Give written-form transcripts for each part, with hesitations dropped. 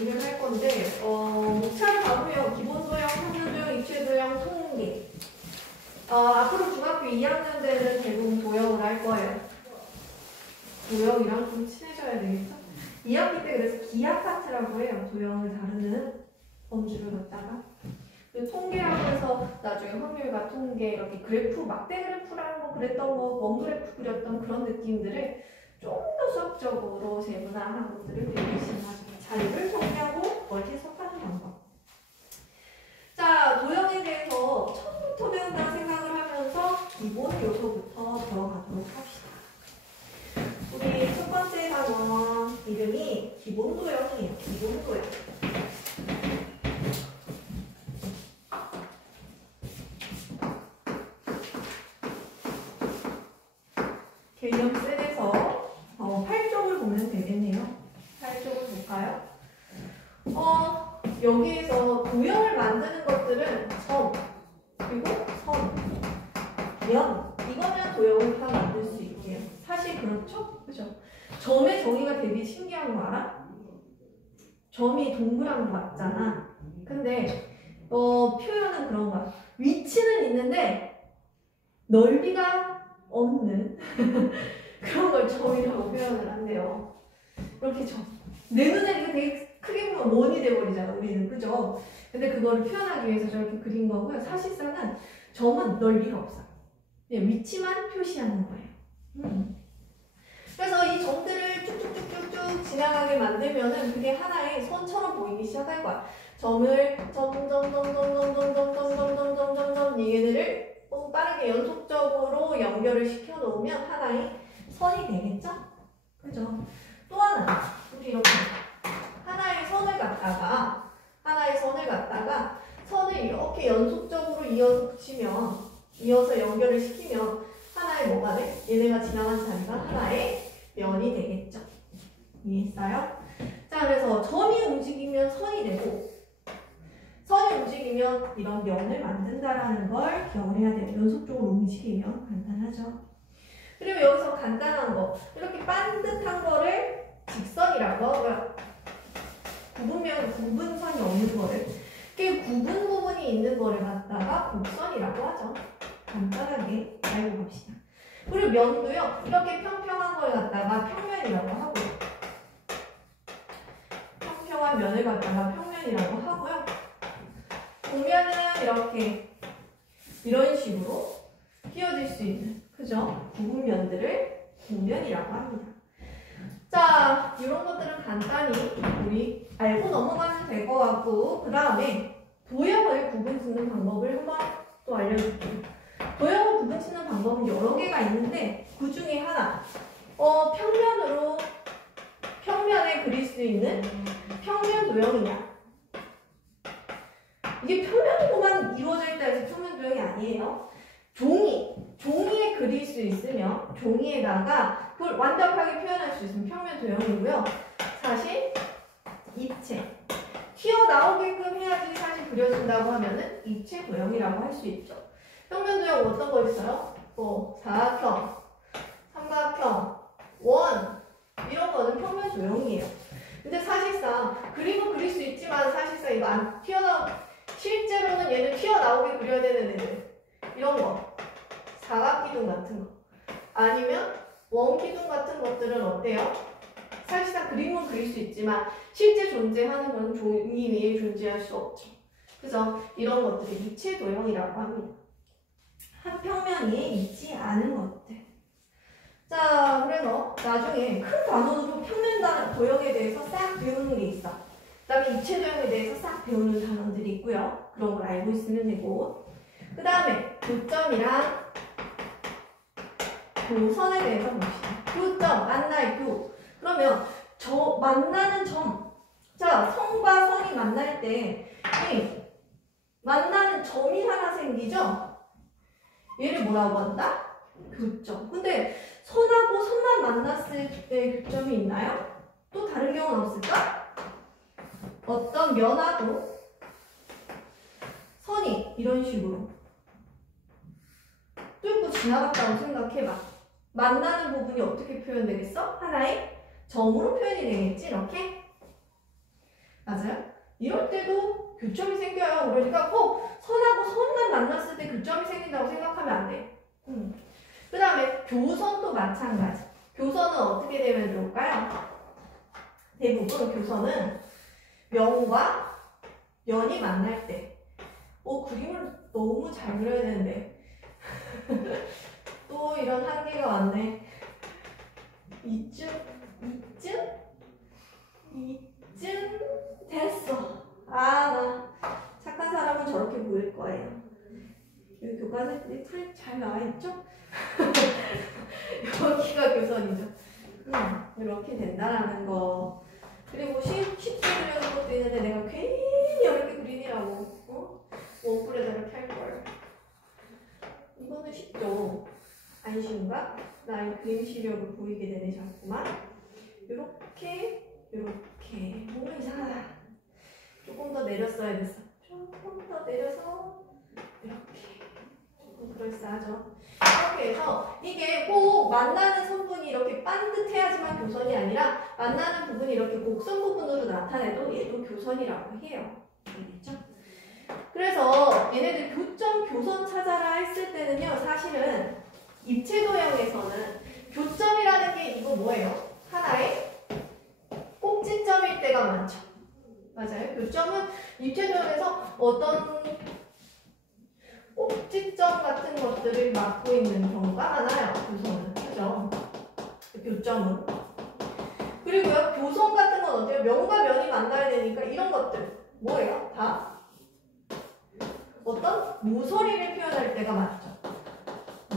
얘기를 할 건데, 목차를 봐보면 기본 도형, 평면 도형, 입체 도형, 통계. 앞으로 중학교 2학년 때는 대부분 도형을 할 거예요. 도형이랑 좀 친해져야 되겠죠? 2학기 때 그래서 기하 파트라고 해요. 도형을 다루는 범주를 갖다가. 통계라고 해서 나중에 확률과 통계 이렇게 그래프, 막대 그래프라는 거 그랬던 거, 원 그래프 그렸던 그런 느낌들을 좀 더 수학적으로 세분화한 것들을 배우시면 자료를 정리하고 그걸 해석하는 방법. 자, 도형에 대해서 처음부터 배운다고 생각을 하면서 기본 요소부터 들어가도록 합시다. 우리 첫 번째 단원 이름이 기본 도형이에요. 기본 도형. 개념 셀에서 8쪽을 보면 되겠네요. 8쪽을 볼까요? 여기에서 도형을 만드는 것들은 점, 그리고 선, 면, 이거면 도형을 다 만들 수 있게요. 사실 그렇죠? 그죠? 점의 정의가 되게 신기한 거 알아? 점이 동그란 거 맞잖아. 근데 표현은 그런 거야. 위치는 있는데 넓이가 없는 그런 걸 점이라고 표현을 한대요. 이렇게 점. 내 눈에 이게 되게 크게 보면 원이 돼버리잖아, 우리는. 그죠? 근데 그거를 표현하기 위해서 저렇게 그린 거고요. 사실상은 점은 넓이가 없어요. 그냥 위치만 표시하는 거예요. 그래서 이 점들을 쭉쭉쭉쭉쭉 지나가게 만들면은 그게 하나의 선처럼 보이기 시작할 거야. 점을 점점점점점점점점점점점점 얘네들을 빠르게 연속적으로 연결을 시켜 놓으면 하나의 선이 되겠죠? 그죠? 또 하나, 우리 이렇게 하나의 선을 갖다가 선을 이렇게 연속적으로 이어서 붙이면, 이어서 연결을 시키면 하나의 뭐가 돼? 얘네가 지나간 자리가 하나의 면이 되겠죠? 이해했어요? 자, 그래서 점이 움직이면 선이 되고 선이 움직이면 이런 면을 만든다라는 걸 기억을 해야 돼요. 연속적으로 움직이면 간단하죠. 그리고 여기서 간단한 거, 이렇게 반듯한 거를 직선이라고 하고요. 구분선이 없는 거를, 이렇게 구분이 있는 거를 갖다가 곡선이라고 하죠. 간단하게 알고 갑시다. 그리고 면도요, 이렇게 평평한 걸 갖다가 평면이라고 하고요. 평평한 면을 갖다가 평면이라고 하고요. 곡면은 이렇게 이런 식으로 휘어질 수 있는, 그죠? 구분면들을 곡면이라고 합니다. 자, 이런 것들은 간단히 우리 알고 넘어가면 될 것 같고, 그 다음에 도형을 구분 짓는 방법을 한번 또 알려줄게요. 도형을 구분 짓는 방법은 여러 개가 있는데 그 중에 하나, 평면에 그릴 수 있는 평면 도형이냐? 이게 평면으로만 이루어져 있다 해서 평면 도형이 아니에요. 종이에 그릴 수 있으면, 종이에다가 그걸 완벽하게 표현할 수 있으면 평면 도형이고요. 사실 입체, 튀어나오게끔 해야지 사실 그려진다고 하면은 입체 도형이라고 할 수 있죠. 평면 도형 어떤 거 있어요? 사각형, 삼각형, 원, 이런 거는 평면 도형이에요. 근데 사실상 그림은 그릴 수 있지만 사실상 이거 안 실제로는 얘는 튀어나오게 그려야 되는 애들, 이런 거, 사각기둥 같은 거, 아니면 원기둥 같은 것들은 어때요? 사실상 그림은 그릴 수 있지만 실제 존재하는 건 종이 위에 존재할 수 없죠. 그래서 이런 것들이 입체 도형이라고 합니다. 한 평면 위에 있지 않은 것들. 자, 그래서 나중에 큰 단어로 평면 도형에 대해서 싹 배우는 게 있어. 그 다음에 입체 도형에 대해서 싹 배우는 단어들이 있고요. 그런 걸 알고 있으면 되고, 그 다음에 교점이랑 교선에 대해서 봅시다. 교점, 만날 교. 그러면 만나는 점. 자, 선과 선이 만날 때 만나는 점이 하나 생기죠? 얘를 뭐라고 한다? 교점. 근데 선하고 선만 만났을 때 교점이 있나요? 또 다른 경우는 없을까? 어떤 면하고 선이 이런 식으로 뚫고 지나갔다고 생각해봐. 만나는 부분이 어떻게 표현되겠어? 하나의 점으로 표현이 되겠지, 이렇게? 맞아요? 이럴 때도 교점이 생겨요. 그러니까 꼭 선하고 선만 만났을 때 교점이 생긴다고 생각하면 안 돼. 그 다음에 교선도 마찬가지. 교선은 어떻게 되면 좋을까요? 대부분 교선은 면과 면이 만날 때. 그림을 너무 잘 그려야 되는데. 또 이런 한계가 왔네. 이쯤 됐어. 나 착한 사람은 저렇게 보일 거예요. 여기 교과서에 풀이 잘 나와있죠? 여기가 교선이죠. 이렇게 된다라는 거. 그리고 쉽게 그려는 것도 있는데 내가 괜히 어렵게 그리느라고 원뿔에다가 펼걸. 이거는 쉽죠? 안 쉬운가? 나의 그림 실력을 보이게 되네 자꾸만. 이렇게 너무 이상하다. 조금 더 내렸어야 됐어. 조금 더 내려서 이렇게 조금 그럴싸하죠. 이렇게 해서 이게 꼭 만나는 선분이 이렇게 반듯해야지만 교선이 아니라 만나는 부분이 이렇게 곡선 부분으로 나타내도 얘도 교선이라고 해요. 알겠죠? 그래서 얘네들 교점, 교선 찾아라 했을 때는요, 사실은 입체도형에서는 교점이라는 게 이거 뭐예요? 하나의 꼭지점일 때가 많죠. 맞아요. 교점은 입체도형에서 어떤 꼭지점 같은 것들을 맡고 있는 경우가 많아요. 교선은. 그죠? 교점은. 그리고요, 교선 같은 건 어때요? 면과 면이 만나야 되니까 이런 것들. 뭐예요? 다 어떤 모서리를 표현할 때가 많죠.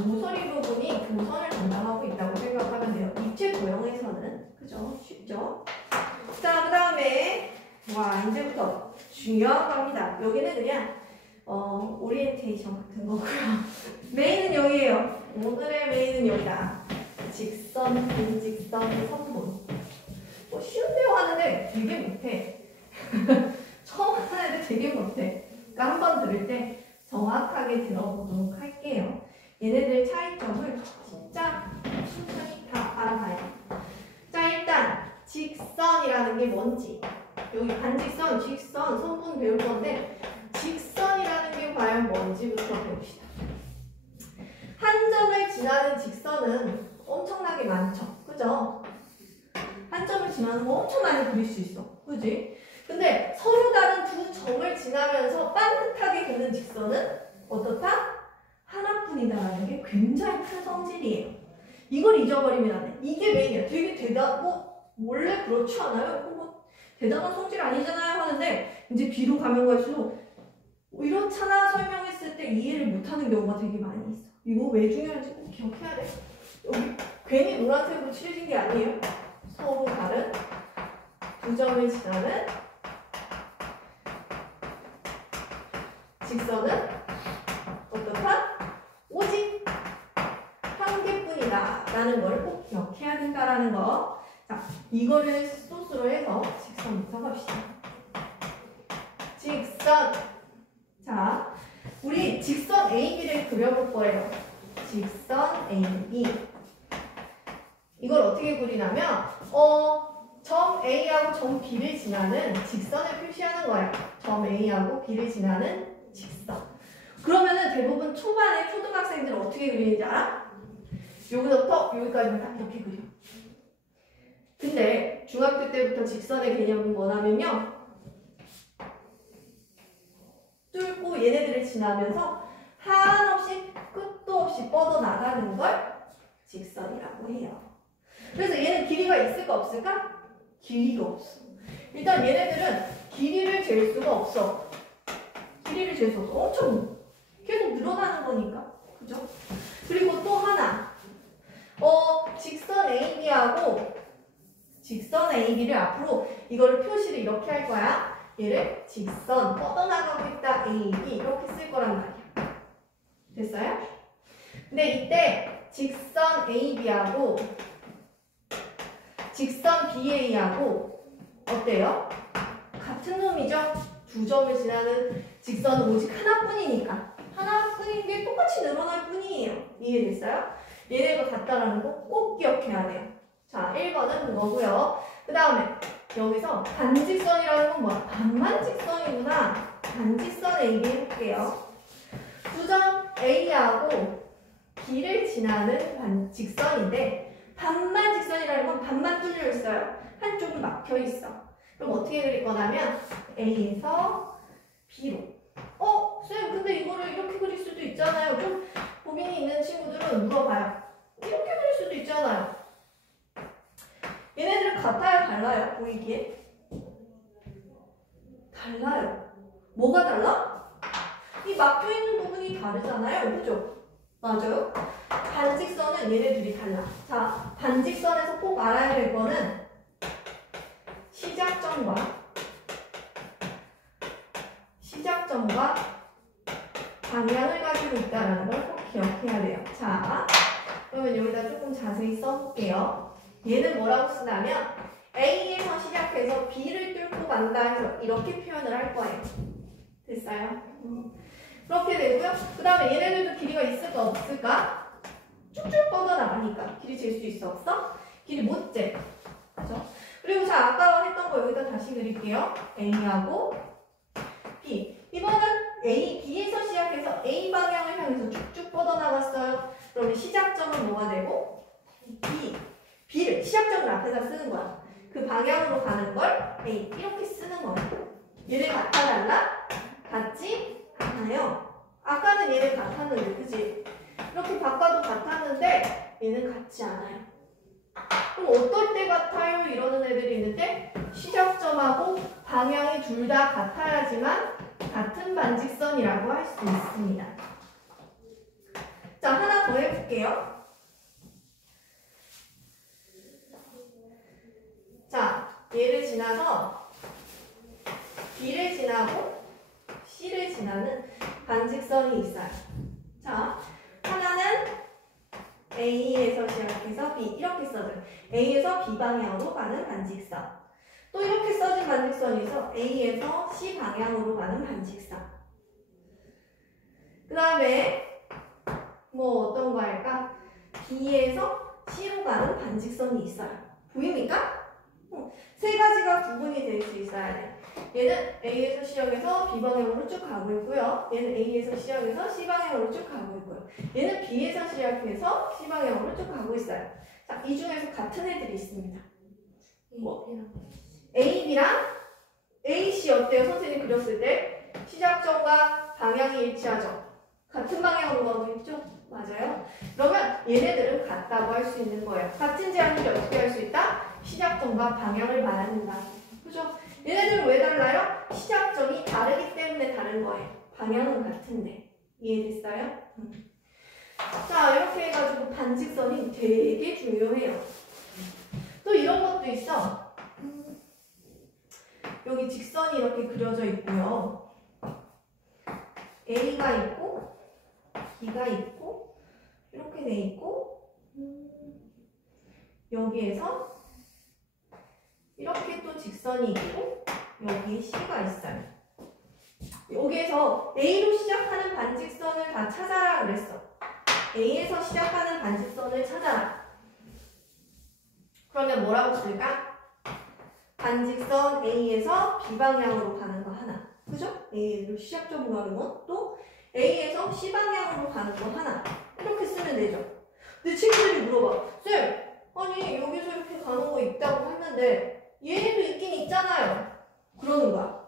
모서리 부분이 교선을 담당하고 있다고 생각하면 돼요. 입체 도형에서는. 그죠? 쉽죠? 자, 그 다음에 이제부터 중요한 겁니다. 여기는 그냥 오리엔테이션 같은 거고요. 메인은 여기에요. 오늘의 메인은 여기다. 직선, 분직선, 선분. 쉬운 내용 하는데 되게 못해. 처음 하는 애들 되게 못해. 그러니까 한번 들을 때 정확하게 들어보도록 할게요. 얘네들 차이점을 진짜 천천히 다 알아봐요. 자, 일단 직선이라는 게 뭔지. 여기 반직선, 직선, 선분 배울 건데 직선이라는 게 과연 뭔지부터 배웁시다. 한 점을 지나는 직선은 엄청나게 많죠. 그죠? 한 점을 지나는 거 엄청 많이 그릴 수 있어. 그지? 근데 서로 다른 두 점을 지나면서 반듯하게 긋는 직선은 어떻다? 하나뿐이다라는 게 굉장히 큰 성질이에요. 이걸 잊어버리면 안 돼. 이게 메인이야. 되게 원래 그렇지 않아요? 대단한 성질 아니잖아요 하는데 이제 뒤로 가면 갈수록 이렇잖아 설명했을 때 이해를 못하는 경우가 되게 많이 있어. 이거 왜 중요한지 꼭 기억해야 돼. 여기 괜히 노란색으로 칠해진 게 아니에요. 서로 다른 두 점을 지나는 직선은 어떻다? 오직 한 개뿐이다 라는 걸 꼭 기억해야 된다라는 거. 자, 이거를 소스로 해서 직선부터 갑시다. 직선. 자, 우리 직선 AB를 그려볼 거예요. 직선 AB. 이걸 어떻게 그리냐면 점 A하고 점 B를 지나는 직선을 표시하는 거예요. 점 A하고 B를 지나는 직선. 그러면은 대부분 초반에 초등학생들은 어떻게 그리는지 알아? 여기서부터 여기까지는 딱 이렇게 그려. 근데 중학교 때부터 직선의 개념이 뭐냐면요. 뚫고 얘네들을 지나면서 한없이 끝도 없이 뻗어나가는 걸 직선이라고 해요. 그래서 얘는 길이가 있을까 없을까? 길이가 없어. 일단 얘네들은 길이를 잴 수가 없어. 길이를 잴 수 없어. 엄청 계속 늘어나는 거니까. 그죠? 그리고 또 하나. 직선 AB를 앞으로 이거를 표시를 이렇게 할 거야. 얘를 직선 뻗어나가고 있다 AB 이렇게 쓸 거란 말이야. 됐어요? 근데 이때 직선 AB하고 직선 BA하고 어때요? 같은 놈이죠? 두 점을 지나는 직선은 오직 하나뿐이니까. 하나뿐인 게 똑같이 늘어날 뿐이에요. 이해됐어요? 얘네가 같다라는 거 꼭 기억해야 돼요. 자, 1번은 그거고요. 그 다음에 여기서 반직선이라는 건 뭐야? 반만직선이구나. 반직선 AB 해볼게요. 두 점 A하고 B를 지나는 직선인데 반만직선이라는 건 반만 뚫려 있어요. 한쪽은 막혀 있어. 그럼 어떻게 그릴 거냐면 A에서 B로. 쌤 근데 이거를 이렇게 그릴 수도 있잖아요. 좀 고민이 있는 친구들은 물어봐요. 이렇게 그릴 수도 있잖아요. 얘네들은 같아요? 달라요? 보이기에? 달라요. 뭐가 달라? 이 막혀있는 부분이 다르잖아요. 그죠? 맞아요? 반직선은 얘네들이 달라. 자, 반직선에서 꼭 알아야 될 거는 시작점과 방향을 가지고 있다는 걸 꼭 기억해야 돼요. 자, 그러면 여기다 조금 자세히 써볼게요. 얘는 뭐라고 쓰냐면 A에서 시작해서 B를 뚫고 간다 해서 이렇게 표현을 할 거예요. 됐어요? 그렇게 되고요. 그 다음에 얘네들도 길이가 있을까 없을까? 쭉쭉 뻗어나가니까 길이 잴 수 있어 없어? 길이 못 재. 그죠? 그리고 자 아까 했던 거 여기다 다시 그릴게요. A하고 B. 이번은 B에서 시작해서 A 방향을 향해서 쭉쭉 뻗어나갔어요. 그러면 시작점은 뭐가 되고? B를 시작점을 앞에다 쓰는 거야. 그 방향으로 가는 걸 A 이렇게 쓰는 거예요. 얘네 같아 달라? 같지 않아요. 아까는 얘네 같았는데 그지? 이렇게 바꿔도 같았는데 얘는 같지 않아요. 그럼 어떨 때 같아요? 이러는 애들이 있는데 시작점하고 방향이 둘 다 같아야지만 같은 반직선이라고 할 수 있습니다. 자, 하나 더 해볼게요. 자, 얘를 지나서 B를 지나고 C를 지나는 반직선이 있어요. 자, 하나는 A에서 시작해서 B 이렇게 써져요. A에서 B 방향으로 가는 반직선. 또 이렇게 써진 반직선이 있어. A에서 C 방향으로 가는 반직선. 그 다음에 뭐 어떤 거 할까? B에서 C로 가는 반직선이 있어요. 보입니까? 세 가지가 구분이 될 수 있어야 돼. 얘는 A에서 시작해서 B 방향으로 쭉 가고 있고요. 얘는 A에서 시작해서 C 방향으로 쭉 가고 있고요. 얘는 B에서 시작해서 C 방향으로 쭉 가고 있어요. 자, 이 중에서 같은 애들이 있습니다. A, B랑 A, C 어때요? 선생님이 그렸을 때 시작점과 방향이 일치하죠? 같은 방향으로 가고 있죠? 맞아요? 그러면 얘네들은 같다고 할 수 있는 거예요. 같은지 아닌지 어떻게 할 수 있다? 시작점과 방향을 말한다. 그죠? 얘네들은 왜 달라요? 시작점이 다르기 때문에 다른 거예요. 방향은 같은데. 이해됐어요? 자, 이렇게 해가지고 반직선이 되게 중요해요. 또 이런 것도 있어. 여기 직선이 이렇게 그려져 있고요. A가 있고 B가 있고 이렇게 돼 있고 여기에서 이렇게 또 직선이 있고 여기에 C가 있어요. 여기에서 A로 시작하는 반직선을 다 찾아라 그랬어. A에서 시작하는 반직선을 찾아라. 그러면 뭐라고 쓸까? 반직선 A에서 B 방향으로 가는 거 하나. 그죠? A로 시작점으로 가는 거. 또 A에서 C 방향으로 가는 거 하나. 이렇게 쓰면 되죠. 근데 친구들이 물어봐. 쌤, 아니 여기서 이렇게 가는 거 있다고 했는데 얘도 있긴 있잖아요. 그러는 거야.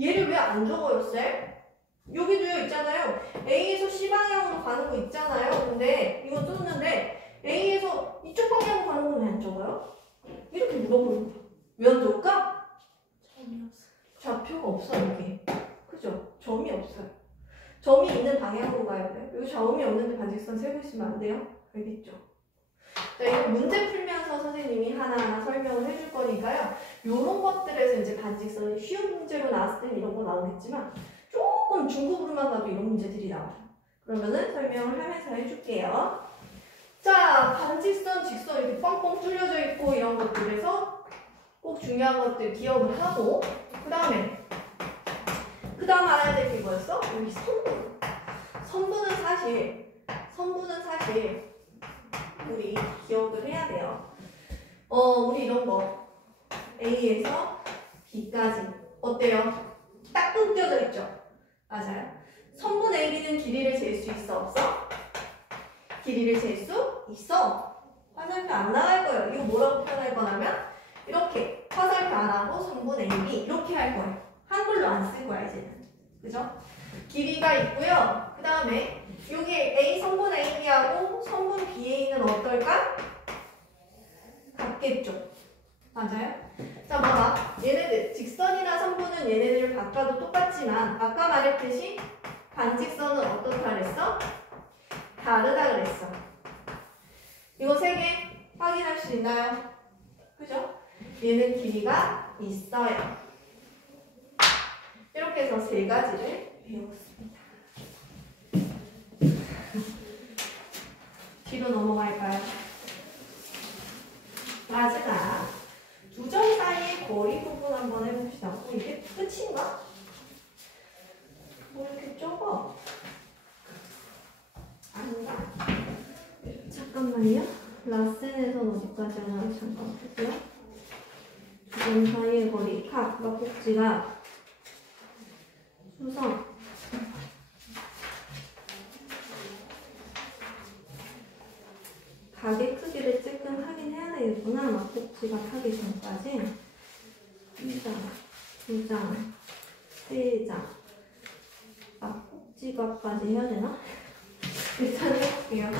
얘를 왜 안 적어요, 쌤? 여기도요 있잖아요. A에서 C 방향으로 가는 거 있잖아요. 근데 이거 썼는데 A에서 이쪽 방향으로 가는 건 왜 안 적어요? 이렇게 물어보는 거야. 왜 안 적을까? 점이 없어. 좌표가 없어 여기. 그죠? 점이 없어요. 점이 있는 방향으로 가야 돼요. 여기 점이 없는데 반직선 세고 있으면 안 돼요. 알겠죠? 자, 이거 문제 풀면서 선생님이 하나하나 설명을 해줄 거니까요. 요런 것들에서 이제 반직선이 쉬운 문제로 나왔을 때는 이런 거 나오겠지만 조금 중급으로만 가도 이런 문제들이 나와요. 그러면은 설명을 하면서 해줄게요. 자, 반직선, 직선 이렇게 뻥뻥 뚫려져 있고 이런 것들에서 꼭 중요한 것들 기억을 하고 그 다음 알아야 될 게 뭐였어? 여기 선분. 선분은 사실 우리 기억을 해야 돼요. 우리 이런 거 A에서 B까지 어때요? 딱 끊겨져 있죠? 맞아요. 선분 AB는 길이를 잴 수 있어? 없어? 길이를 잴 수 있어. 화살표 안 나갈 거예요. 이거 뭐라고 표현할 거냐면 이렇게 화살표 안 하고 선분 AB 이렇게 할 거예요. 한글로 안 쓸 거야 이제는. 그죠? 길이가 있고요. 그 다음에 여기 A 선분 AB하고 선분 BA는 어떨까? 같겠죠. 맞아요? 자, 봐봐. 얘네들 직선이나 선분은 얘네들 바꿔도 똑같지만 아까 말했듯이 반직선은 어떻다 그랬어? 다르다 그랬어. 이거 세 개 확인할 수 있나요? 그죠? 얘는 길이가 있어요. 이렇게 해서 세 가지를 배웠습니다. 뒤로 넘어갈까요? 마지막 두 점 사이의 거리 부분 한번 해봅시다. 이게 끝인가? 뭐 이렇게 적어? 아닌가? 잠깐만요. 라센에선 어디까지 하나 잠깐 볼게요. 두 점 사이의 거리 각 막꼭지가 수성 각의 크기를 조금 확인해야 되겠구나. 막꼭지가 타기 전까지 1장, 2장, 3장 막꼭지가까지 해야 되나? 일단 해볼게요.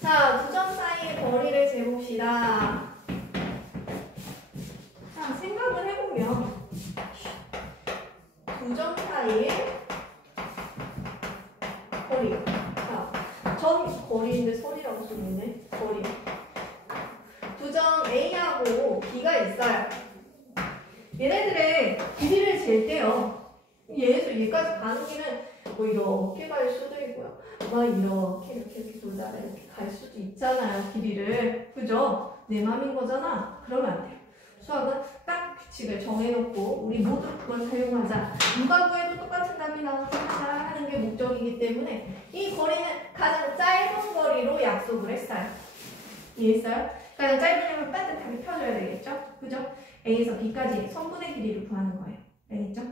자, 두 점 사이의 거리를 재봅시다. 자, 생각을 해보면 두 점 사이의 거리. 전 거리인데 선이라고 써있네. 거리. 두 점 A하고 B가 있어요. 얘네들의 길이를 잴 때요. 얘에서 얘까지 가는 길은 뭐 이렇게 갈 수도 있고요. 막 이렇게 돌다가 이렇게 갈 수도 있잖아요. 길이를. 그죠? 내 맘인 거잖아. 그러면 안 돼요. 수학은 딱 규칙을 정해놓고 우리 모두 그걸 사용하자. 누가 구해도 똑같은 답이 나오자 하는 게 목적이기 때문에 이 거리는 가장 짧은 거리로 약속을 했어요. 이해했어요? 가장 짧으려면 따뜻하게 펴줘야 되겠죠? 그죠? A에서 B까지 선분의 길이를 구하는 거예요. 알겠죠?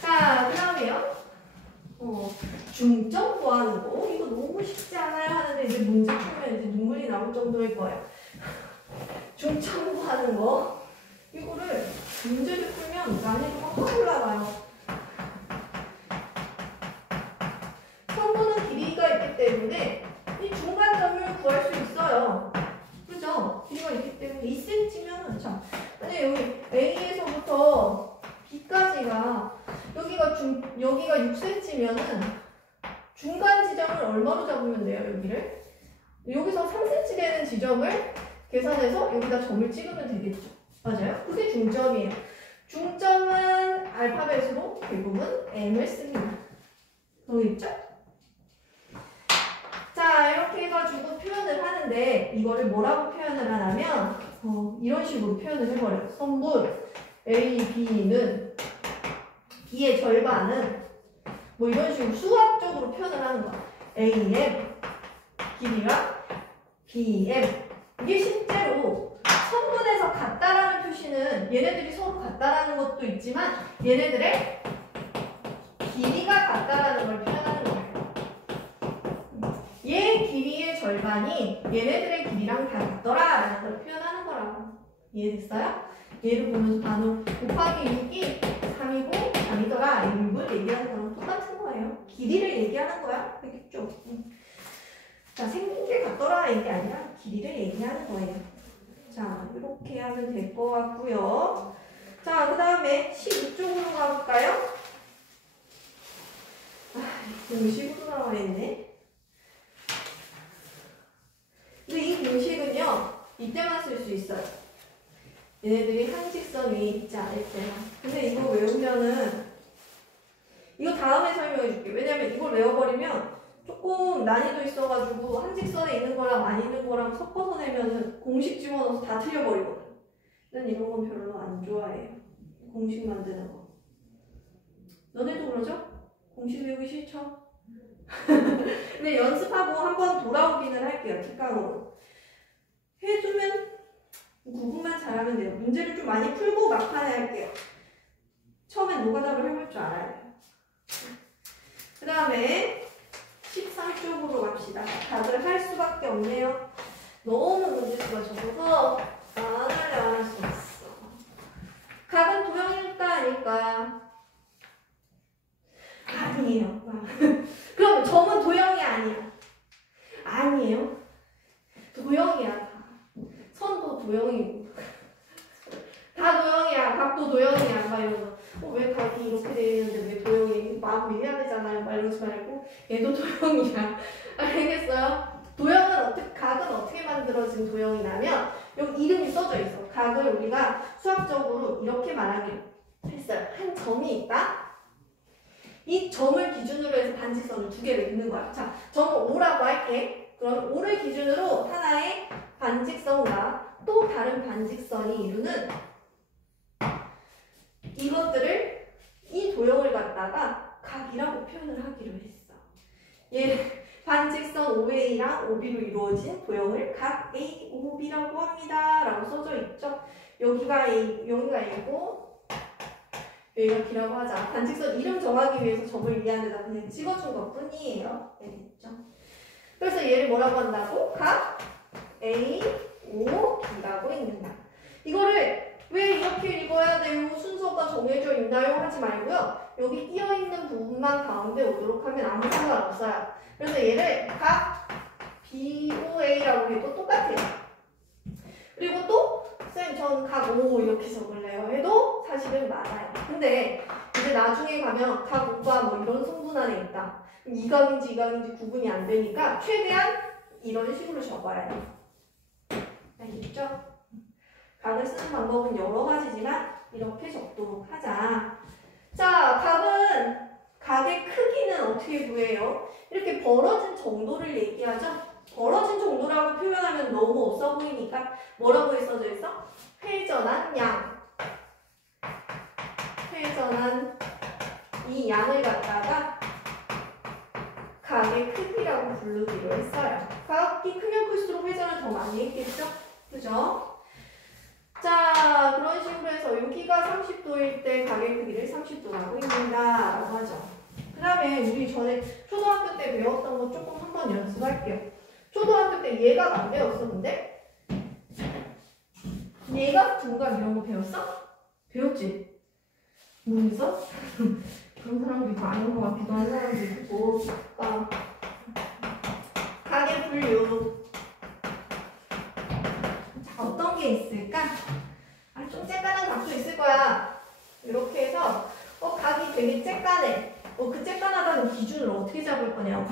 자, 그 다음에요. 중점 구하는 거. 이거 너무 쉽지 않아요 하는데 이제 문제 풀면 이제 눈물이 나올 정도일 거예요. 중점 구하는 거. 이거를 문제를 풀면 난이도가 확 올라가요. 선분은 길이가 있기 때문에 이 중간점을 구할 수 있어요. 그죠? 길이가 있기 때문에 2cm면은 자, 만약에 여기 A에서부터 B까지가 여기가 6cm면은 중간 지점을 얼마로 잡으면 돼요? 여기를 여기서 3cm 되는 지점을 계산해서 여기다 점을 찍으면 되겠죠. 맞아요? 그게 중점이에요. 중점은 알파벳으로 대부분 M을 씁니다. 여기 있죠? 자, 이렇게 해가지고 표현을 하는데 이거를 뭐라고 표현을 하냐면 이런 식으로 표현을 해버려요. 선분 A, B는 B의 절반은 뭐 이런 식으로 수학적으로 표현을 하는 거야. AM 길이가 BM. 이게 실제로 선분에서 같다라는 표시는 얘네들이 서로 같다라는 것도 있지만 얘네들의 길이가 같다라는 걸 표현하는 거예요. 얘 길이의 절반이 얘네들의 길이랑 다 같더라라는 걸 표현하는 거라고. 이해됐어요? 얘를 보면서 단어 곱하기 6이 3이고 3이더라. 6을 얘기하는 거랑 똑같은 거예요. 길이를 얘기하는 거야. 알겠죠? 자, 생긴 게 같더라 이게 아니라 길이를 얘기하는 거예요. 자, 이렇게 하면 될 것 같고요. 자, 그 다음에 12쪽으로 가볼까요? 공식으로 나와 있네. 근데 이 공식은요, 이때만 쓸 수 있어요. 얘네들이 한 직선 위에 있지 않을 때만. 근데 이거 외우면은, 이거 다음에 설명해 줄게. 왜냐면 이걸 외워버리면 조금 난이도 있어가지고 한 직선에 있는 거랑 안 있는 거랑 섞어서 내면은 공식 집어넣어서 다 틀려버리거든. 난 이런 건 별로 안 좋아해요. 공식 만드는 거. 너네도 그러죠? 공식 외우기 싫죠? 근데 연습하고 한번 돌아오기는 할게요. 특강으로. 해주면 구분만 잘하면 돼요. 문제를 좀 많이 풀고 막판에 할게요. 처음엔 노가다로 해볼 줄 알아야 돼요. 그 다음에 13쪽으로 갑시다. 다들 할 수밖에 없네요. 너무 문제수가 적어서 안 할래 안 할 수 없어. 각은 도형일까 아닐까? 아니에요. 그럼 점은 도형이 아니야. 아니에요. 도형이야. 다. 선도 도형이고 다 도형이야. 각도 도형이야. 막 이러면서 왜 각이 이렇게 돼 있는데 왜 도형이 마무리해야 되잖아요. 막 이러지 말고 얘도 도형이야. 알겠어요? 도형은 어떻게, 각은 어떻게 만들어진 도형이냐면 여기 이름이 써져 있어. 각을 우리가 수학적으로 이렇게 말하기로 했어요. 한 점이 있다. 이 점을 기준으로 해서 반직선을 두 개를 긋는 거야. 자, 점을 O라고 할게. 그럼 O를 기준으로 하나의 반직선과 또 다른 반직선이 이루는 이것들을 이 도형을 갖다가 각이라고 표현을 하기로 했어. 얘 반직선 OA랑 OB로 이루어진 도형을 각 A, OB라고 합니다. 라고 써져 있죠. 여기가 A, 여기가 A고 여기가 B라고 하자. 반직선 이름 정하기 위해서 점을 위한 데다 그냥 찍어준 것 뿐이에요. 알겠죠? 그래서 얘를 뭐라고 한다고? 각 A, O, B라고 읽는다. 이거를 왜 이렇게 읽어야 돼요? 순서가 정해져 있나요? 하지 말고요. 여기 끼어있는 부분만 가운데 오도록 하면 아무 상관없어요. 그래서 얘를 각 BOA라고 해도 똑같아요. 그리고 또 쌤, 전 각 O 이렇게 적을래요. 해도 사실은 맞아요. 근데 이제 나중에 가면 각 O가 뭐 이런 성분 안에 있다. 이 각인지 이 각인지 구분이 안 되니까 최대한 이런 식으로 적어야 돼요. 알겠죠? 각을 쓰는 방법은 여러 가지지만 이렇게 적도록 하자. 자, 각의 크기는 어떻게 구해요? 이렇게 벌어진 정도를 얘기하죠? 벌어진 정도라고 표현하면 너무 없어 보이니까 뭐라고 써져 있어? 회전한 양. 회전한 이 양을 갖다가 각의 크기라고 부르기로 했어요. 각이 크면 클수록 회전을 더 많이 했겠죠? 그죠? 자, 그런 식으로 해서 여기가 30도일 때 각의 크기를 30도라고 읽는다 라고 하죠. 그 다음에 우리 전에 초등학교 때 배웠던 거 조금 한번 연습할게요. 초등학교 때 예각 안 배웠어, 근데? 예각, 둔각 이런 거 배웠어? 배웠지? 모르겠어? 그런 사람도 있고 아닌 것 같기도 한 사람도 있고. 각의 분류. 자, 어떤 게 있을까? 좀 쬐까는 각도 있을 거야. 이렇게 해서 각이 되게 쬐까네. 그 쬐까나다는 기준을 어떻게 잡을 거냐고.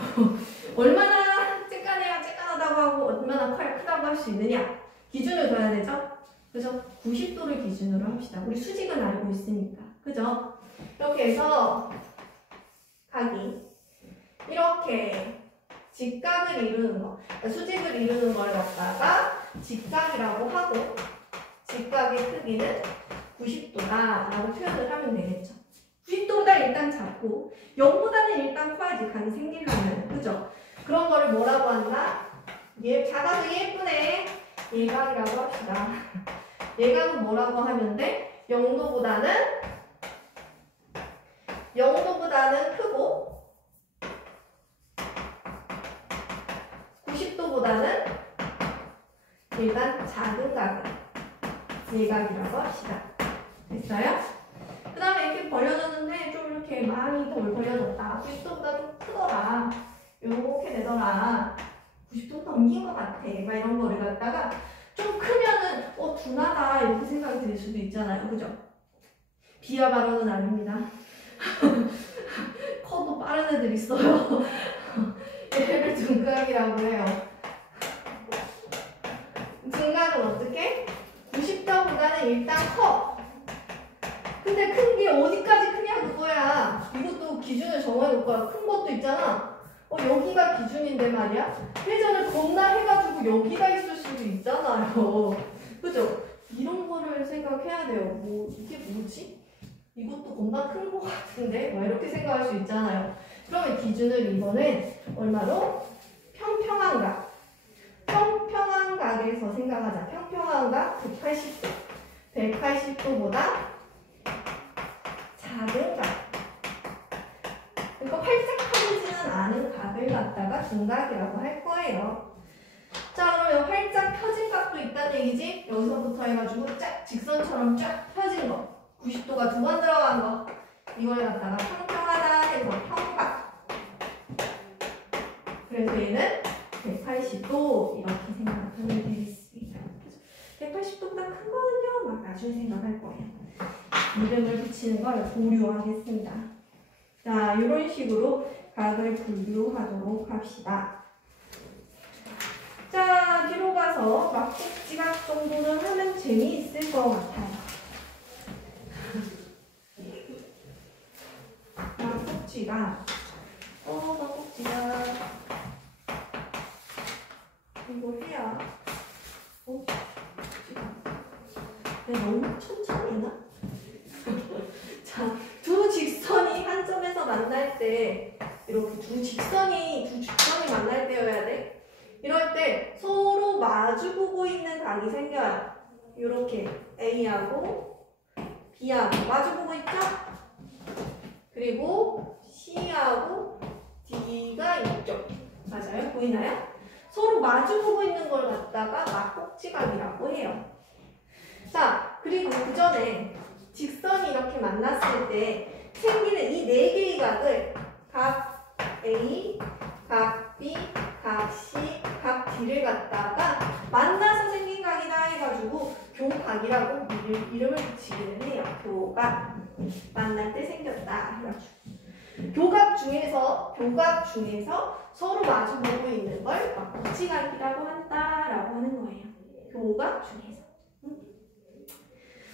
얼마나 쬐까내야 쬐까나다고 하고 얼마나 크다고 할 수 있느냐. 기준을 둬야 되죠? 그죠? 90도를 기준으로 합시다. 우리 수직은 알고 있으니까. 그죠? 이렇게 해서 각이 이렇게 직각을 이루는 거, 수직을 이루는 걸 갖다가 직각이라고 하고 직각의 크기는 90도다 라고 표현을 하면 되겠죠. 90도보다 일단 작고 0보다는 일단 커야지 각이 생기려면. 그죠? 그런 거를 뭐라고 한다? 얘 작아도 예쁘네. 예각이라고 합시다. 예각은 뭐라고 하면 돼? 0도보다는 크고 90도보다는 일단 작은 각을 예각이라고 합시다. 됐어요? 그 다음에 이렇게 벌려졌는데 좀 이렇게 많이 덜 벌려졌다. 90도보다 좀 크더라. 요렇게 되더라. 90도 넘긴 것 같아. 막 이런 거를 갖다가 좀 크면은 둔하다 이렇게 생각이 들 수도 있잖아요. 그죠? 비하 발언은 아닙니다. 커도 빠른 애들 있어요. 얘를 둔각이라고 해요. 둔각은 어떻게? 90도보다는 일단 커. 근데 큰 게 어디까지 크냐 그거야. 이것도 기준을 정해놓을 거야. 큰 것도 있잖아. 여기가 기준인데 말이야. 회전을 겁나 해가지고 여기가 있을 수도 있잖아요. 그죠? 이런 거를 생각해야 돼요. 이게 뭐지? 이것도 겁나 큰 거 같은데? 막 이렇게 생각할 수 있잖아요. 그러면 기준을 이번엔 얼마로? 평평한 각. 평평한 각에서 해서 생각하자. 평평한가? 180도. 180도보다 작은 각. 그러니까 활짝 펴지지는 않은 각을 갖다가 둔각이라고 할 거예요. 자, 그러면 활짝 펴진 각도 있다는 얘기지? 여기서부터 해가지고 쫙 직선처럼 쫙 펴진 거. 90도가 2번 들어간 거. 이걸 갖다가 평평하다 해서 평각. 그래서 얘는 180도 이렇게 생각하면 되겠습니다. 180도보다 큰 거는요, 막 나중에 생각할 거예요. 이름을 붙이는 걸 보류하겠습니다. 자, 이런 식으로 각을 분류하도록 합시다. 자, 뒤로 가서 막국지각 정도는 하면 재미있을 것 같아요. 막국지각. 막국지각. 이거 해야. 내가 너무 천천히 했나? 자, 두 직선이 한 점에서 만날 때, 이렇게 두 직선이 만날 때여야 돼. 이럴 때 서로 마주보고 있는 각이 생겨요. 이렇게 A하고 B하고 마주보고 있죠? 그리고 C하고 D가 있죠. 맞아요? 보이나요? 서로 마주보고 있는 걸 갖다가 막국지각이라고 해요. 자, 그리고 그 전에 직선이 이렇게 만났을 때 생기는 이 네 개의 각을 각 A, 각 B, 각 C, 각 D를 갖다가 만나서 생긴 각이다 해가지고 교각이라고 이름을 붙이기는 해요. 교각. 만날 때 생겼다 해가지고. 교각 중에서 서로 마주보고 있는 걸 막국지각이라고 한다라고 하는 거예요. 교각 중에서.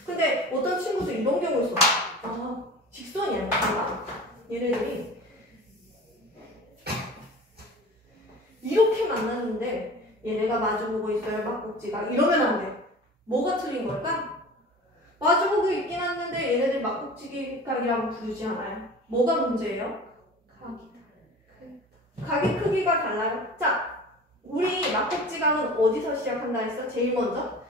근데 어떤 친구들 이런 경우 있어. 아, 직선이 아니야. 얘네들이 이렇게 만났는데 얘네가 마주보고 있어요. 막국지각. 이러면 안 돼. 뭐가 틀린 걸까? 마주보고 있긴 하는데 얘네들 막국지각이라고 부르지 않아요. 뭐가 문제예요? 각의 크기가 달라요. 자, 우리 막국지각은 어디서 시작한다 했어? 제일 먼저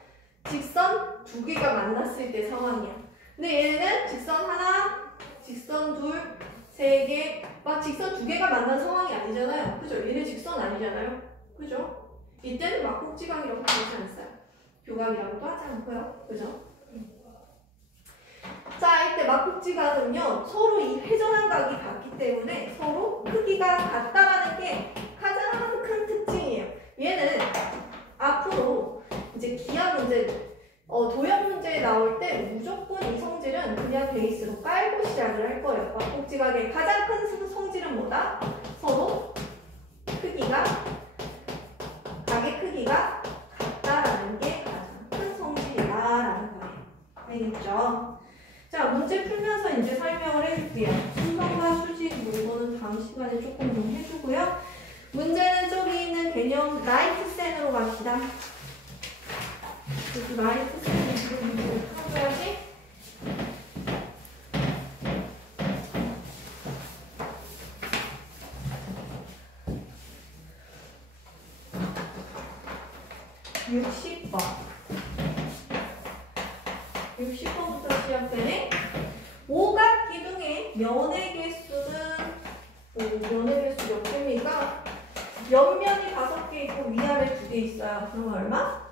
직선 두 개가 만났을 때 상황이야. 근데 얘는 직선 하나, 직선 둘, 세 개, 막 직선 두 개가 만난 상황이 아니잖아요. 그죠? 얘는 직선 아니잖아요. 그죠? 이때는 막국지각이라고 부르지 않았어요. 교각이라고도 하지 않고요. 그죠? 자, 이때 막국지각은요, 서로 이 회전한 각이 같기 때문에 서로 크기가 같다라는 게 가장 큰 특징이에요. 얘는 앞으로 이제 기하 문제, 도형 문제에 나올 때 무조건 이 성질은 그냥 베이스로 깔고 시작을 할 거예요. 막국지각의 가장 큰 성질은 뭐다? 서로 각의 크기가 같다라는 게 가장 큰 성질이다라는 거예요. 알겠죠? 자, 문제 풀면서 이제 설명을 해줄게요. 순서과 수직 이거는 다음 시간에 조금 좀 해주고요. 문제는 저기 있는 개념 라이트 센으로 갑시다. 여기 라이트 센을 지금 풀어줘야지. (60번) 60번부터 시작되네. 오각 기둥의 면의 개수는 면의 개수 몇 개입니까? 옆면이 5개 있고 위아래 2개 있어요. 그럼 얼마?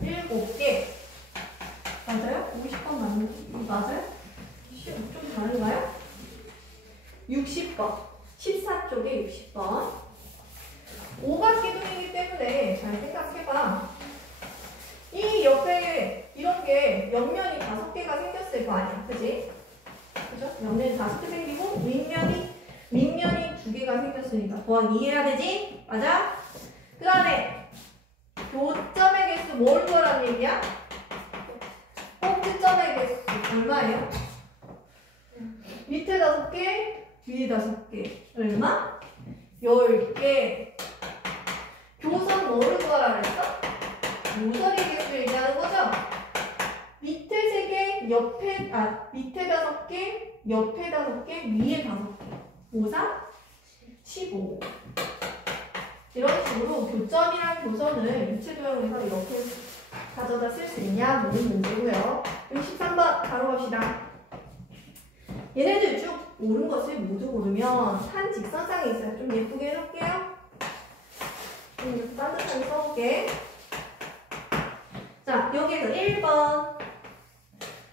7개. 맞아요? 50번 맞아요? 좀 다른가요? 60번. 14쪽에 60번. 오각 기둥이기 때문에 잘 생각해봐. 이 옆에 이런 게 옆면이 5개가 생겼을 거 아니야. 그지? 그죠? 옆면이 5개 생기고 밑면이 2개가 생겼으니까 더하기 2 해야 되지? 맞아? 그 다음에 교점의 개수 뭘 구하라는 얘기야? 꼭지점의 개수 얼마예요? 밑에 5개, 위에 5개. 얼마? 10개. 교선 뭐를 구하라 그랬어? 모서리 개수 얘기하는 거죠? 밑에 3개, 밑에 5개, 옆에 5개, 위에 5개. 5, 4, 15. 이런 식으로 교점이랑 교선을 유체 도형에서 이렇게 가져다 쓸 수 있냐 보는 문제고요. 그럼 13번 바로 갑시다. 얘네들 쭉 옳은 것을 모두 고르면 한 직선상에 있어요. 좀 예쁘게 해놓을게요. 따뜻하게 써볼게. 자, 여기에서 1번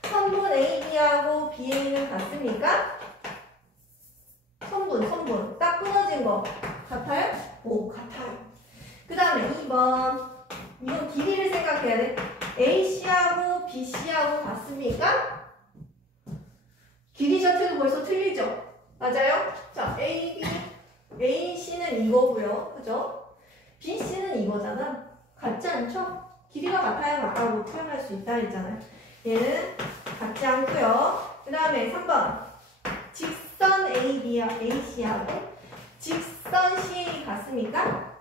선분 AB하고 BA는 같습니까? 선분 딱 끊어진 거 같아요? 오, 같아요. 그 다음에 2번 이건 길이를 생각해야 돼. AC하고 BC하고 같습니까? 길이 자체도 벌써 틀리죠? 맞아요? 자, AC는 이거고요. 그죠? BC는 이거잖아. 같지 않죠? 길이가 같아야 같다고 표현할 수 있다 했잖아요. 얘는 같지 않고요. 그 다음에 3번 직선 AC하고 직선 CA 같습니까?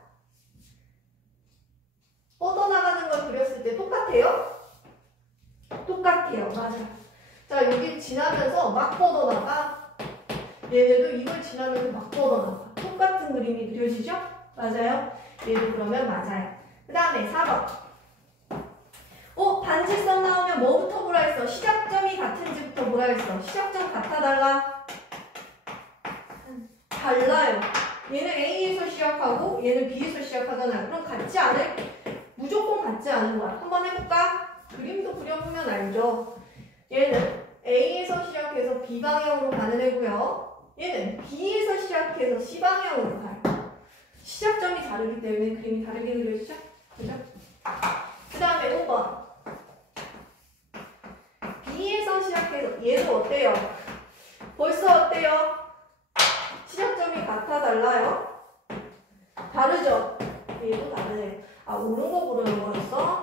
뻗어나가는 걸 그렸을 때 똑같아요? 똑같아요. 맞아요. 자, 여기 지나면서 막 뻗어나가. 얘네도 이걸 지나면서 막 뻗어나가. 똑같은 그림이 그려지죠? 맞아요? 얘도 그러면 맞아요. 그 다음에 4번. 반직선 나오면 뭐부터 보라 했어? 시작점이 같은지부터 보라 했어? 시작점 같아 달라? 달라요. 얘는 A에서 시작하고 얘는 B에서 시작하잖아요. 그럼 같지 않을? 무조건 같지 않은 거야. 한번 해볼까? 그림도 그려보면 알죠? 얘는 A에서 시작해서 B 방향으로 가는 애고요. 얘는 B에서 시작해서 C 방향으로 가요. 시작점이 다르기 때문에 그림이 다르게 그려지죠? 그죠? 그 다음에 5번. B에서 시작해서 얘도 어때요? 벌써 어때요? 시작점이 같아 달라요? 다르죠? 얘도 다르네. 옳은 거 고르는 거였어?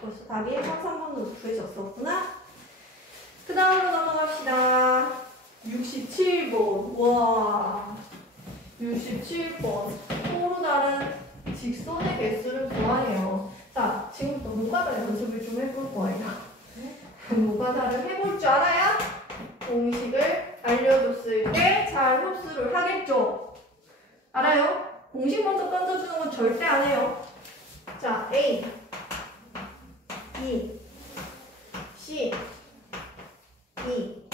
벌써 답이 3번으로 구해졌었구나? 그 다음으로 넘어갑시다. 67번. 와. 67번. 서로 다른 직선의 개수를 구하네요. 자, 지금부터 노가다 연습을 좀 해볼 거예요. 노가다를 해볼 줄 알아야 공식을 알려줬을 때 잘 흡수를 하겠죠? 알아요? 공식 먼저 던져주는 건 절대 안 해요. 자, A, B, C, D,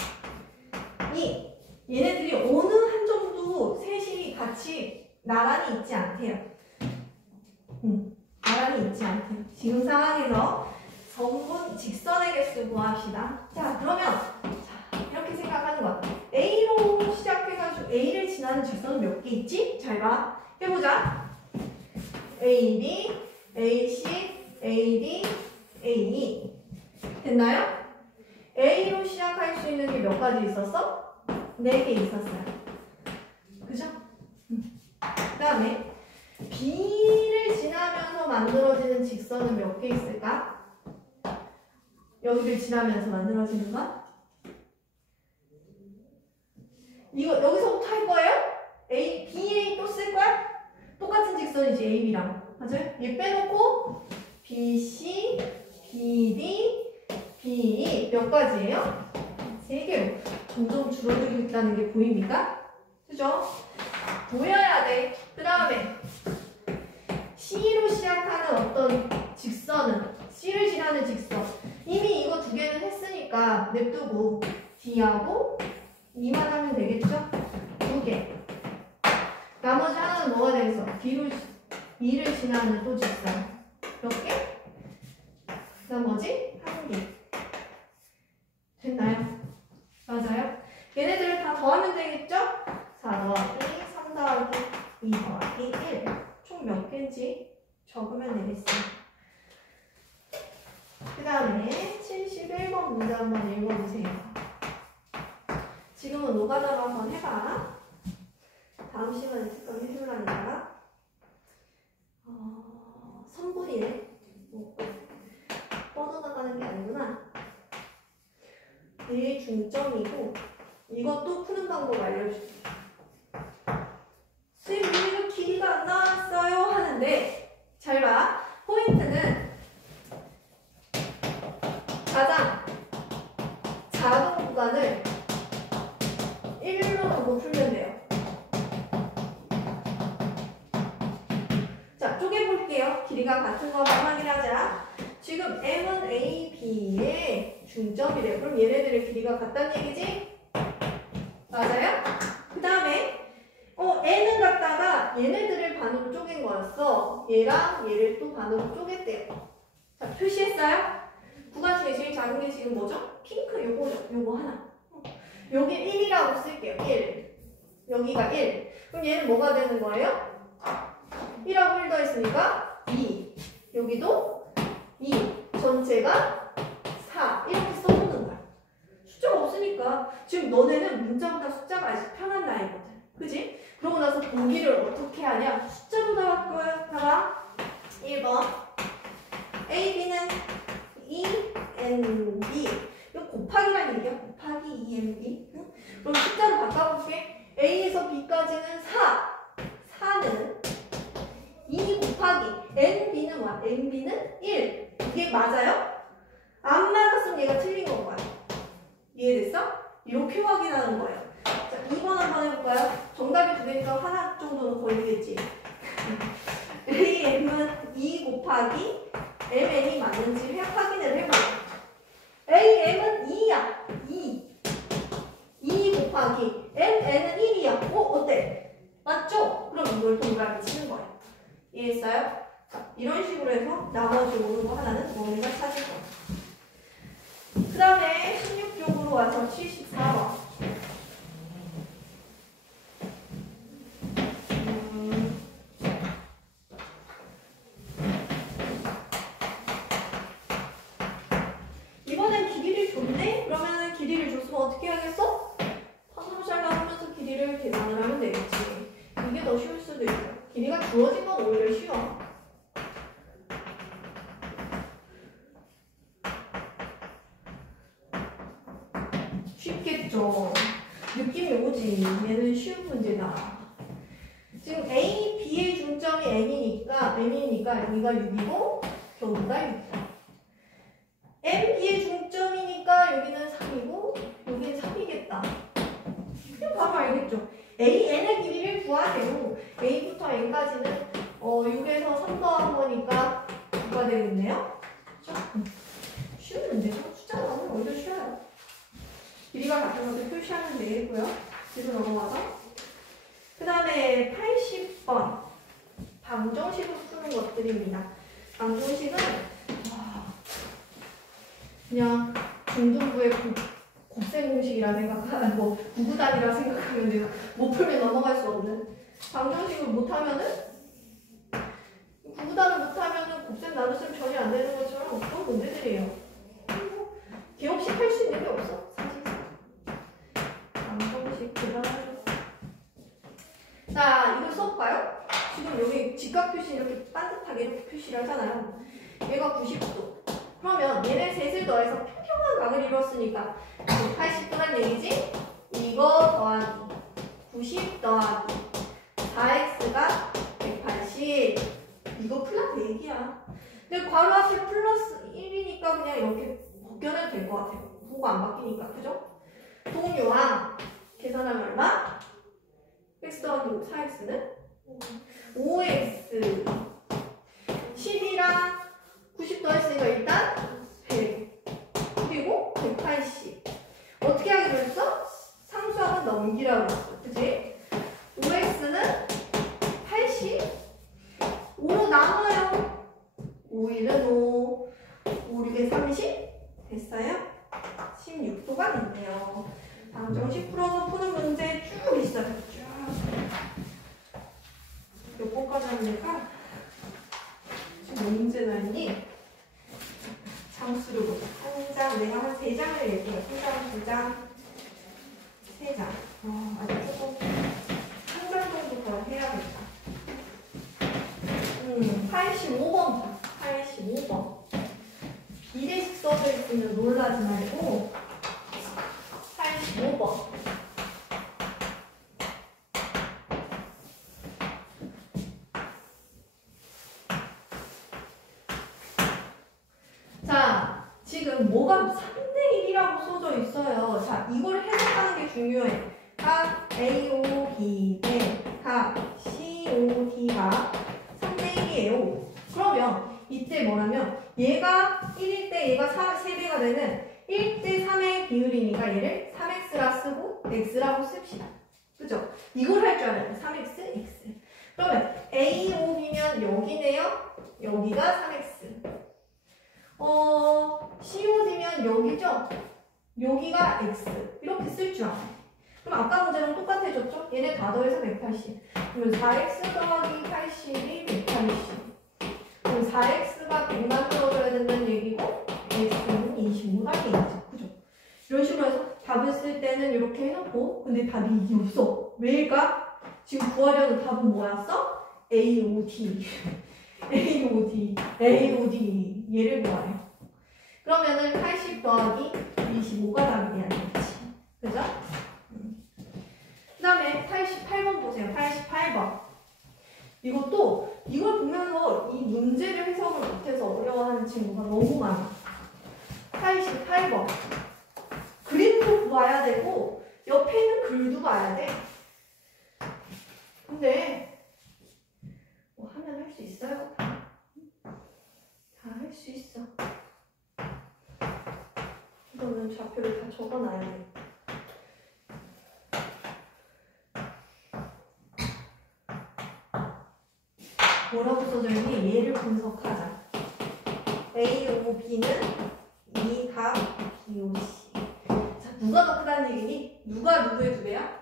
E. 얘네들이 어느 한 점도 셋이 같이 나란히 있지 않대요. 나란히 있지 않대요. 지금 상황에서 전분 직선의 개수 구합시다. 자, 그러면 이렇게 생각하는 거야. A로 시작해가지고 A를 지나는 직선은 몇 개 있지? 잘 봐. 해보자. AB, AC, AD, AE. 됐나요? A로 시작할 수 있는 게 몇 가지 있었어? 4개 있었어요. 그죠? 그 다음에 B를 지나면서 만들어지는 직선은 몇 개 있을까? 여기를 지나면서 만들어지는 건? 이거 여기서부터 할 거예요? A, BA 또 쓸 거야? 똑같은 직선이지, AB랑. 맞아요? 얘 빼놓고 BC, BD, BE 몇 가지예요? 3개로 점점 줄어들고 있다는 게 보입니까? 그죠? 보여야 돼. 그 다음에 C로 시작하는 어떤 직선은 C를 지나는 직선. 이미 이거 2개는 했으니까 냅두고 D하고 E만 하면 되겠죠? 2개. 나머지 하나는 뭐가 되겠어? E를 지나는 또 직선. 몇 개? 나머지 1개. 됐나요? 맞아요? 얘네들을 다 더하면 되겠죠? 4 더하기 3 더하기 2 더하기 1. 총 몇 개인지 적으면 되겠어요. 그 다음에 71번 문제 한번 읽어보세요. 지금은 노가다로 한번 해봐. 다음 시간에 특강 해주려니까. 선분이네. 뻗어나가는 게 아니구나. 얘의 중점이고 이것도 푸는 방법 알려줄게. 선생님 이거 길이가 안 나왔어요 하는데 잘 봐. 포인트는 가장 작은 구간을 1로 두고 풀면 돼요. 길이가 같은 거 확인하자. 지금 M은 A, B의 중점이래요. 그럼 얘네들의 길이가 같다는 얘기지? 맞아요? 그 다음에 N은 갖다가 얘네들을 반으로 쪼갠 거였어. 얘랑 얘를 또 반으로 쪼갰대요. 자, 표시했어요? 구간 중에 제일 작은 게 지금 뭐죠? 핑크 요거죠. 요거 하나. 여기 1이라고 쓸게요. 1. 여기가 1. 그럼 얘는 뭐가 되는 거예요? 1하고 1 더했으니까 2. 여기도 2. 전체가 4. 이렇게 써보는 거야. 숫자가 없으니까 지금 너네는 문자보다 숫자가 아직 편한 나이거든. 그지? 그러고 나서 보기를 어떻게 하냐? 숫자로 나갈 거야. 봐봐. 1번. A, B는 ENB. 이거 곱하기란 얘기야. 곱하기 ENB. 응? 그럼 숫자로 바꿔볼게. A에서 B까지는 4. 4는 2 곱하기 NB는 뭐야? NB는 1. 이게 맞아요? 안 맞았으면 얘가 틀린 거야. 이해됐어? 이렇게 확인하는 거예요. 자, 2번 한번 해볼까요? 정답이 두 개니까 하나 정도는 걸리겠지. AM은 2 곱하기 MN이 맞는지 확인을 해볼게요. AM은 2야. 2 곱하기 MN은 1이야. 어때? 맞죠? 그럼 이걸 동그라미 치는 거예요. 이해했어요? 자, 이런 식으로 해서 나머지 오는 거 하나는 너희가 찾을 거야. 그 다음에 16쪽으로 와서 74번. 이번엔 길이를 줬네? 그러면 길이를 줬으면 어떻게 하겠어? 판으로 잘라보면서 길이를 계산을 하면 되겠지. 이게 더 쉬울 수도 있어요. 길이가 주어진 건 오히려 쉬워. 쉽겠죠. 느낌이 오지. 얘는 쉬운 문제다. 지금 A, B의 중점이 N이니까 여기가 6이고 여기가 6이다. M, B의 중점이니까 여기는 3이고 여기는 3이겠다. 그냥 바로 알겠죠. A, N의 길이를 구하세요. A부터 N까지는 6에서 3 더한 거니까 9가 되겠네요. 그렇죠? 쉬운 문제죠. 숫자 나오면 오히려 쉬워요. 길이가 같은 것을 표시하면 되겠고요. 뒤로 넘어가서 그 다음에 80번 방정식으로 푸는 것들입니다. 방정식은 그냥 중등부의 곱셈 공식이라 생각하면 구구단이라 생각하면 돼요. 못 풀면 넘어갈 수 없는 방정식을 못하면은 구구단을 못하면은 곱셈 나눗셈 전혀 안 되는 것처럼 그런 문제들이에요. 기억식 할 수 있는 게 없어. 자, 이걸 써볼까요? 지금 여기 직각 표시 이렇게 반듯하게 이렇게 표시를 하잖아요. 얘가 90도. 그러면 얘네 셋을 더해서 평평한 각을 이뤘으니까 80도란 얘기지? 이거 더하기 90 더하기 4x가 180. 이거 플러스 얘기야. 근데 괄호 앞에 플러스 1이니까 그냥 이렇게 벗겨내도 될 것 같아요. 부호가 안 바뀌니까. 그죠? 동요항 계산하면 얼마? x 더하기 4x는 5x 10이랑 90 더했으니까 일단 100 그리고 180 어떻게 하기로 했어? 상수항은 넘기라고 했어. 그치? 5x는 80 5로 나눠요. 5, 1은 5 5, 6에 30 됐어요? 16도가 됐네요. 방정식 풀어서 푸는 문제 쭉 있어요. 쭉. 몇 번까지 하면 될까? 지금 몇 문제나 있니? 장수를 보자. 한 장, 내가 한 3장을 얘기해. 1장, 2장, 3장. 아직 조금, 한 장 정도 더 해야겠다. 85번. 85번. 비례식 써져 있으면 놀라지 말고, 85번. 자, 지금 뭐가 3대 1이라고 써져 있어요. 자, 이걸 해석하는 게 중요해. 각 AOB 대 각 COD가 3대 1이에요. 그러면 이제 뭐냐면 얘가 1일 때 얘가 3배가 되는 1대 3의 비율이니까 얘를 3x라 쓰고 x라고 씁시다. 그죠? 이걸 할 줄 알아요. 3x, x. 그러면 a, 5이면 여기네요. 여기가 3x. COD면 여기죠? 여기가 x. 이렇게 쓸 줄 알아요. 그럼 아까 문제랑 똑같아졌죠? 얘네 다 더해서 180. 그러면 4x 더하기 80이 180. 그럼 4x가 100 만들어줘야 된다는 얘기고 x는 25가 되겠죠. 그죠? 이런 식으로 해서 답을 쓸 때는 이렇게 해놓고 근데 답이 이게 없어. 왜일까? 지금 구하려는 답은 뭐였어? AOD. AOD. AOD. 얘를 구하래요. 그러면은 80 더하기 25가 답이 돼야 되겠지. 그죠? 그 다음에 88번 보세요. 88번. 이것도 이걸 보면서 이 문제를 해석을 못해서 어려워하는 친구가 너무 많아. 88번. 그림도 봐야 되고 옆에 있는 글도 봐야 돼. 근데 뭐 하면 할 수 있어요? 다 할 수 있어. 이거는 좌표를 다 적어놔야 돼. 뭐라고 써져있니? 얘를 분석하자. A, O, B는 2각 BOC. 자, 누가 더 크다는 얘기니? 누가 누구의 2배야?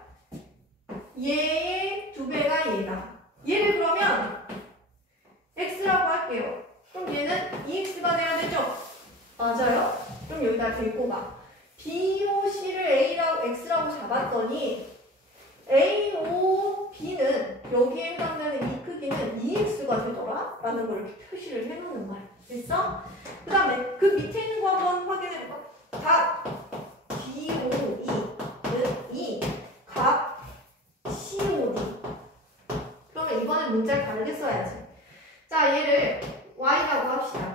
얘의 2배가 얘다. 얘를 그러면 X라고 할게요. 그럼 얘는 2X가 돼야 되죠? 맞아요? 그럼 여기다 데리고 가. BOC를 A라고, X라고 잡았더니 A, O, B는 여기에 해당되는 이 크기는 2x가 되더라? 라는 걸 이렇게 표시를 해놓는 거야. 됐어? 그 다음에 그 밑에 있는 거 한번 확인해볼까? 각 BOE는 2, 각 COD. 그러면 이번엔 문자를 다르게 써야지. 자, 얘를 Y라고 합시다.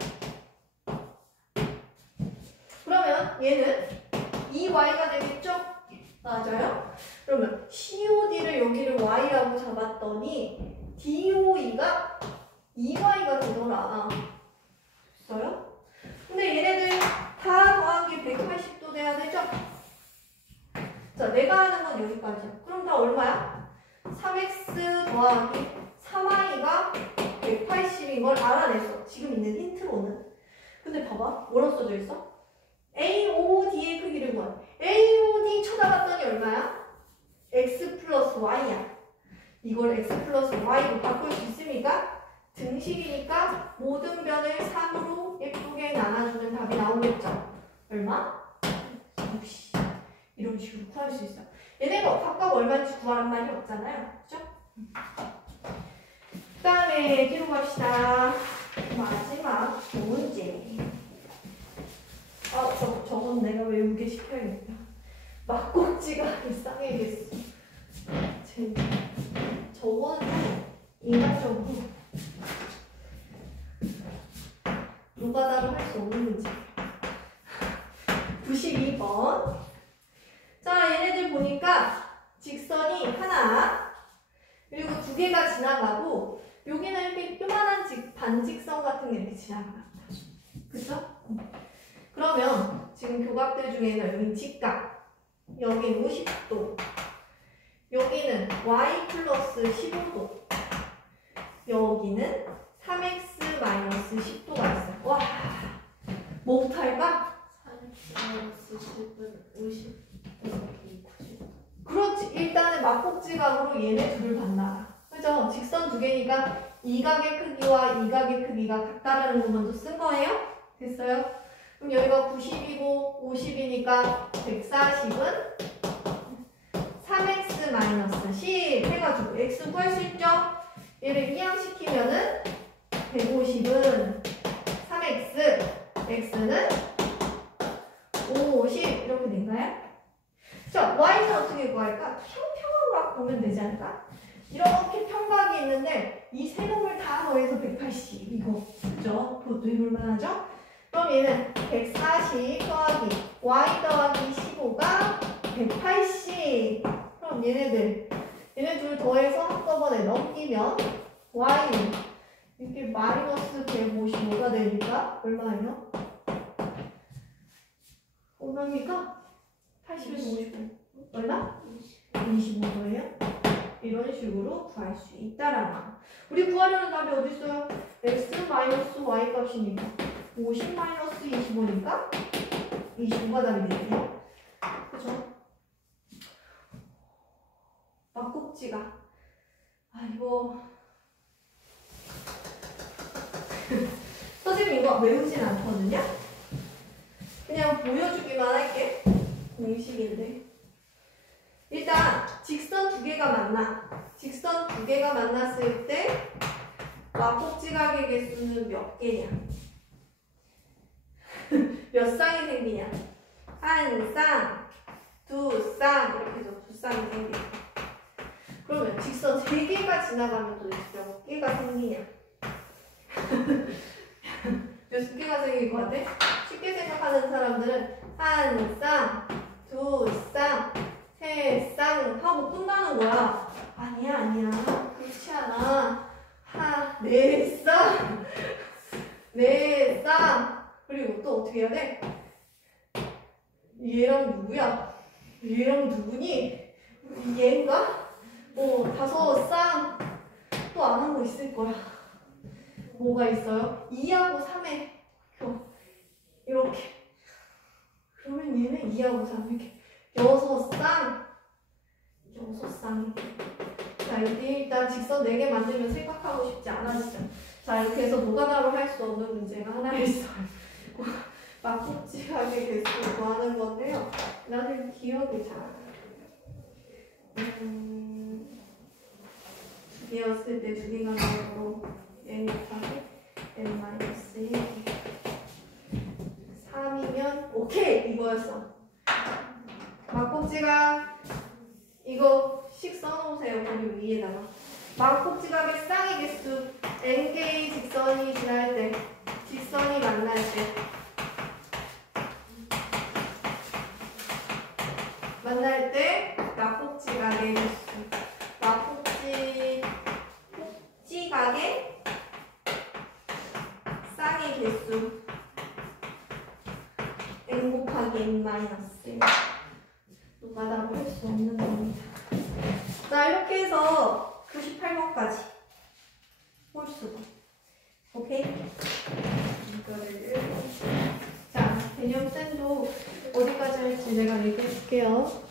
그러면 얘는 2Y가 되겠죠? 맞아요? 그러면 COD를 여기를 Y라고 잡았더니 DOE가 2Y가 되더라. 됐어요? 근데 얘네들 다 더한 게 180도 돼야 되죠? 자, 내가 하는 건 여기까지야. 그럼 다 얼마야? 3x 더하기 3y가 180인 걸 알아냈어. 지금 있는 힌트로는. 근데 봐봐. 뭐라고 써져 있어? AOD의 크기를 구하래. AOD 쳐다봤더니 얼마야? x 플러스 y야. 이걸 x 플러스 y로 바꿀 수 있습니까? 등식이니까 모든 변을 3으로 예쁘게 나눠주는 답이 나오겠죠. 얼마? 60. 이런 식으로 구할 수 있어. 얘네가 각각 얼마인지 구하란 말이 없잖아요. 그죠? 그 다음에 뒤로 갑시다. 마지막 문제. 저건 내가 외우게 시켜야겠다. 막꼭지가 싸게겠어. 저거는 인간적으로 노가다로 할 수 없는 문제. 92번. 자, 얘네들 보니까 직선이 하나, 그리고 2개가 지나가고, 여기는 이렇게 요만한 반직선 같은 게 이렇게 지나가다. 그쵸? 그러면 지금 교각들 중에는 여기 직각, 여기는 50도, 여기는 y 플러스 15도, 여기는 3x 마이너스 10도가 있어요. 와, 뭐부터 할까? 3x 마이너스 10은 50, 90. 그렇지. 일단은 막복지각으로 얘네 둘을 만나라. 그죠? 직선 2개니까 이 각의 크기와 이 각의 크기가 같다라는 거 먼저 쓴 거예요? 됐어요? 그럼 여기가 90이고 50이니까 140은 3x 마이너스 10 해가지고 x 구할 수 있죠? 얘를 이항시키면은 150은 3x, x는 50 이렇게 된가요? 자, y는 어떻게 구할까? 평평한 각 보면 되지 않을까? 이렇게 평각이 있는데 이 세 놈을 다 더해서 180 이거 그죠? 그것도 해볼만 하죠? 그럼 얘는 140 더하기 y 더하기 15가 180. 그럼 얘네 둘 더해서 한꺼번에 넘기면 y는 이게 마이너스 155가 되니까 얼마예요? 얼마입니까? 80에서 55 얼마? 25도예요? 이런 식으로 구할 수 있다라는 거. 우리 구하려는 답이 어디 있어요? x 마이너스 y 값이니까 50 마이너스 25니까 25가 답이 되네요. 그죠? 막꼭지가 이거 선생님 이거 외우진 않거든요? 그냥 보여주기만 할게. 공식인데 일단 직선 두 개가 만나. 직선 두 개가 만났을 때 막꼭지각의 개수는 몇 개냐? 몇 쌍이 생기냐? 한 쌍, 두 쌍 이렇게 해서 두 쌍이 생기냐? 그러면 직선 세 개가 지나가면 도대체 몇 개가 생기냐? 몇 개가 생길 것 같아? 쉽게 생각하는 사람들은 한 쌍, 두 쌍, 세 쌍 하고 끝나는 거야. 아니야. 그렇지 않아. 네 쌍, 네 쌍. 그리고 또 어떻게 해야 돼? 얘랑 누구야? 얘랑 누구니? 얘인가? 다섯 쌍. 또 안 한 거 있을 거야. 뭐가 있어요? 2하고 3에 이렇게. 그러면 얘는 2하고 3 이렇게. 6쌍. 6쌍. 자, 여기 일단 직선 4개 만들면 생각하고 싶지 않아지죠. 자, 이렇게 해서 노가다로 할 수 없는 문제가 하나 있어요. 막꼭지각의 개수 구하는 건데요. 나는 기억이 잘 안 나요. 두 개였을 때 두 개가 나오고 n 곱하기 n-1 3이면 오케이! 이거였어. 막꼭지각 이거 식 써놓으세요. 거기 위에다가. 막꼭지각의 쌍의 개수 n개의 직선이 지날 때, 직선이 만날 때, 막꼭지각의 개수, 꼭지각의 쌍의 개수 n 곱하기 n-1 노가다로 할 수 없는 겁니다. 자, 이렇게 해서 98번까지 홀수고. 오케이? 이거를 자, 개념 쌤도 어디까지 할지 내가 얘기해 줄게요.